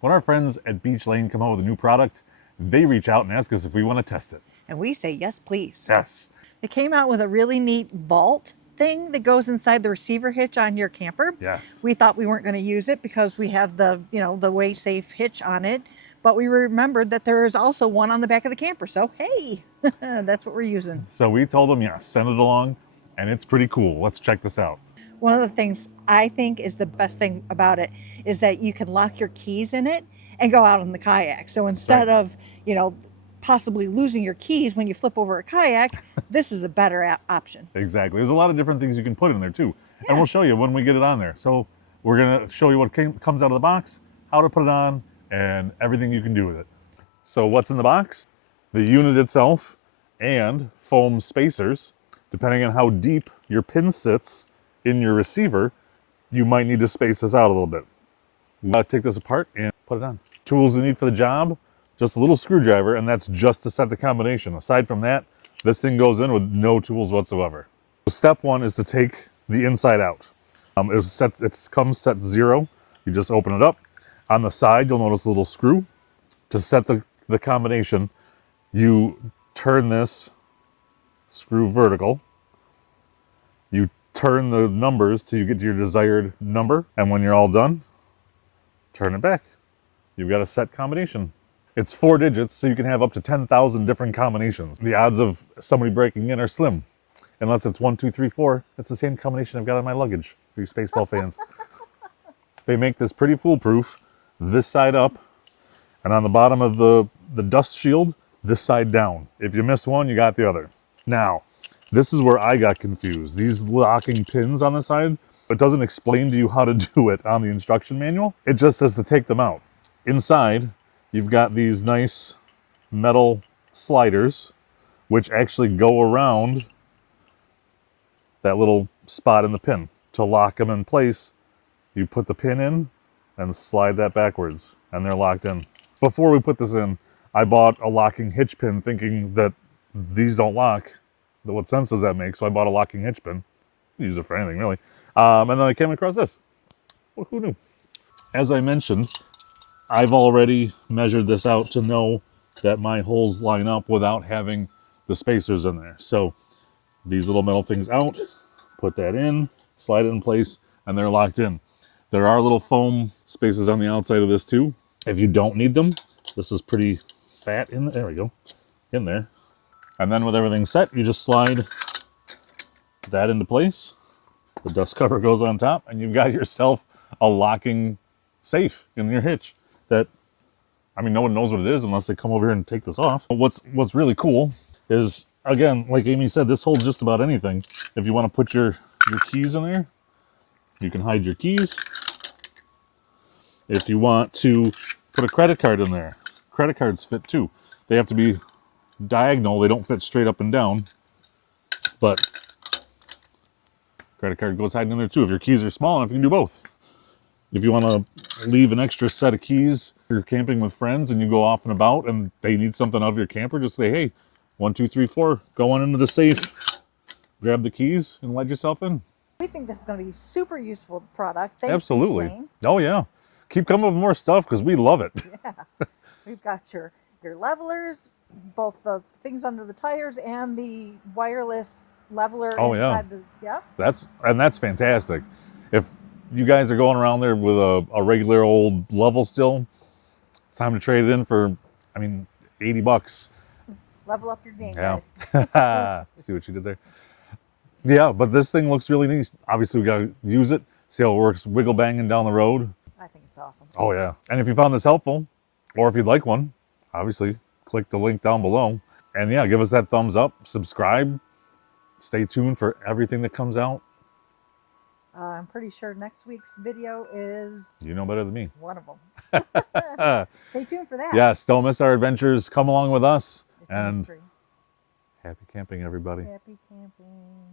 When our friends at Beech Lane come out with a new product, they reach out and ask us if we want to test it. And we say, yes, please. Yes. They came out with a really neat vault thing that goes inside the receiver hitch on your camper. Yes. We thought we weren't going to use it because we have the, the way safe hitch on it. But we remembered that there is also one on the back of the camper. So, hey, that's what we're using. So we told them, yes, send it along. And it's pretty cool. Let's check this out. One of the things I think is the best thing about it is that you can lock your keys in it and go out on the kayak. So instead of, possibly losing your keys when you flip over a kayak, this is a better option. Exactly. There's a lot of different things you can put in there too. Yeah. And we'll show you when we get it on there. So we're going to show you what comes out of the box, how to put it on, and everything you can do with it. So what's in the box? The unit itself and foam spacers. Depending on how deep your pin sits in your receiver, you might need to space this out a little bit. Take this apart and put it on. Tools you need for the job, just a little screwdriver, and that's just to set the combination. Aside from that, this thing goes in with no tools whatsoever. So step one is to take the inside out. It comes set 0. You just open it up. On the side, you'll notice a little screw. To set the combination, you turn this screw vertical. You turn the numbers till you get to your desired number, and when you're all done, turn it back. You've got a set combination. It's 4 digits, so you can have up to 10,000 different combinations. The odds of somebody breaking in are slim. Unless it's 1, 2, 3, 4. It's the same combination I've got on my luggage, for you Spaceball fans. They make this pretty foolproof, this side up, and on the bottom of the dust shield, this side down. If you miss one, you got the other. Now, this is where I got confused. These locking pins on the side, it doesn't explain to you how to do it on the instruction manual. It just says to take them out. Inside, you've got these nice metal sliders, which actually go around that little spot in the pin. To lock them in place, you put the pin in and slide that backwards, and they're locked in. Before we put this in, I bought a locking hitch pin thinking that these don't lock. What sense does that make? So I bought a locking hitch pin. Use it for anything, really. And then I came across this. Well, who knew? As I mentioned, I've already measured this out to know that my holes line up without having the spacers in there. So these little metal things out, put that in, slide it in place, and they're locked in. There are little foam spaces on the outside of this too. If you don't need them, this is pretty fat in there we go, in there. And then with everything set, you just slide that into place. The dust cover goes on top, and you've got yourself a locking safe in your hitch that, I mean, no one knows what it is unless they come over here and take this off. What's really cool is, again, like Amy said, this holds just about anything. If you want to put your keys in there, you can hide your keys. If you want to put a credit card in there, credit cards fit too. They have to be diagonal, they don't fit straight up and down, but credit card goes hiding in there too. If your keys are small enough, you can do both. If you want to leave an extra set of keys, you're camping with friends and you go off and about and they need something out of your camper, just say, hey, 1, 2, 3, 4, go on into the safe, grab the keys and let yourself in. We think this is going to be a super useful product. Thanks, absolutely. Beech Lane. Oh yeah. Keep coming with more stuff because we love it. Yeah. We've got your levelers, both the things under the tires and the wireless leveler inside yeah. That's fantastic. If you guys are going around there with a regular old level still, it's time to trade it in for, I mean, $80. Level up your game, guys. See what you did there? Yeah, but this thing looks really neat. Obviously, we got to use it, see how it works, wiggle banging down the road. I think it's awesome. Oh, yeah. And if you found this helpful, or if you'd like one, obviously, click the link down below. And yeah, give us that thumbs up, subscribe, stay tuned for everything that comes out. I'm pretty sure next week's video is... You know better than me. One of them. Stay tuned for that. Yes, don't miss our adventures. Come along with us. It's a mystery. Happy camping, everybody. Happy camping.